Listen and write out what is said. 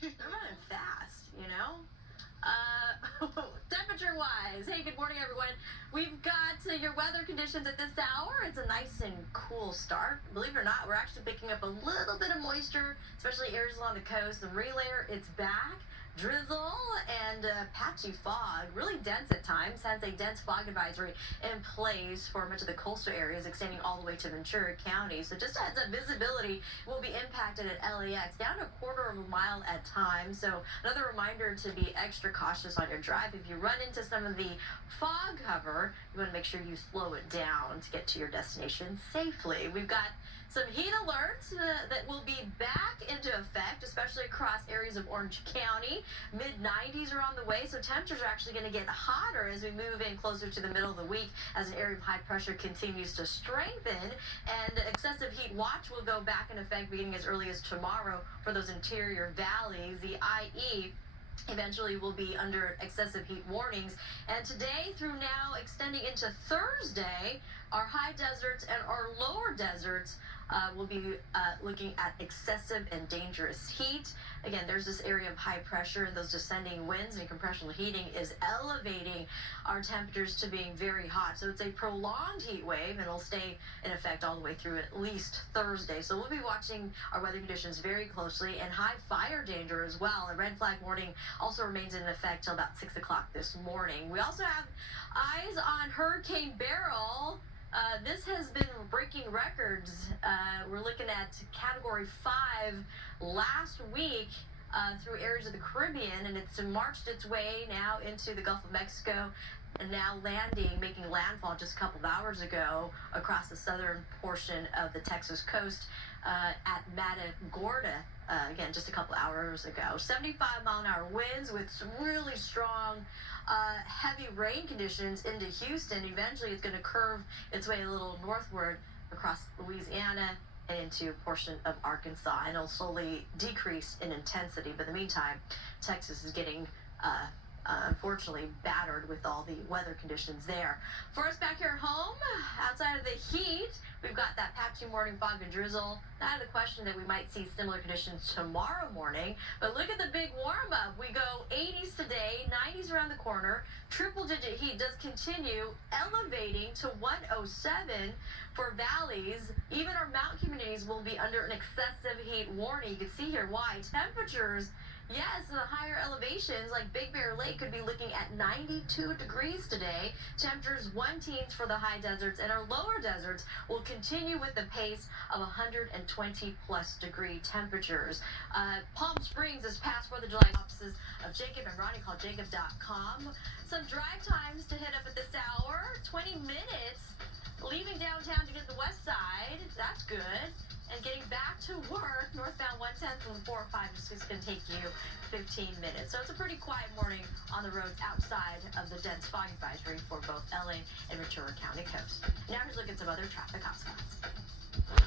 They're running fast, you know? Temperature-wise, hey, good morning, everyone. We've got your weather conditions at this hour. It's a nice and cool start. Believe it or not, we're actually picking up a little bit of moisture, especially areas along the coast. The relayer, it's back. Drizzle and patchy fog, really dense at times, has a dense fog advisory in place for much of the coastal areas extending all the way to Ventura County. So just as a visibility will be impacted at LAX down to a quarter of a mile at times. So another reminder to be extra cautious on your drive. If you run into some of the fog cover, you want to make sure you slow it down to get to your destination safely. We've got some heat alerts that will be back into effect, especially across areas of Orange County. Mid-90s are on the way, so temperatures are actually going to get hotter as we move in closer to the middle of the week as an area of high pressure continues to strengthen. And excessive heat watch will go back in effect beginning as early as tomorrow for those interior valleys. The IE eventually will be under excessive heat warnings. And today through now extending into Thursday, our high deserts and our lower deserts will be looking at excessive and dangerous heat. Again, there's this area of high pressure and those descending winds and compressional heating is elevating our temperatures to being very hot. So it's a prolonged heat wave and it'll stay in effect all the way through at least Thursday. So we'll be watching our weather conditions very closely and high fire danger as well. A red flag warning also remains in effect till about 6 o'clock this morning. We also have eyes on Hurricane Beryl. This has been breaking records. We're looking at Category 5 last week through areas of the Caribbean, and it's marched its way now into the Gulf of Mexico and now making landfall just a couple of hours ago across the southern portion of the Texas coast at Matagorda. Again, just a couple hours ago. 75-mile-an-hour winds with some really strong heavy rain conditions into Houston. Eventually, it's going to curve its way a little northward across Louisiana and into a portion of Arkansas, and it'll slowly decrease in intensity. But in the meantime, Texas is getting unfortunately battered with all the weather conditions there. For us back here at home, outside of the heat, we've got that patchy morning fog and drizzle. Not out of the question that we might see similar conditions tomorrow morning, but look at the big warm up. We go 80s today, 90s around the corner. Triple digit heat does continue elevating to 107 for valleys. Even our mountain communities will be under an excessive heat warning. You can see here why. Temperatures, yes, the higher elevations like Big Bear Lake could be looking at 92 degrees today. Temperatures 1 teens for the high deserts, and our lower deserts will continue with the pace of 120 plus degree temperatures. Palm Springs this past 4th of July, offices of Jacob and Ronnie, call jacob.com. Some drive times to hit up at this hour, 20 minutes leaving downtown to get the west side. That's good. And getting back to work, northbound 110 from 405 is just going to take you 15 minutes. So it's a pretty quiet morning on the roads outside of the dense fog advisory for both LA and Ventura County coast. Now here's a look at some other traffic hotspots.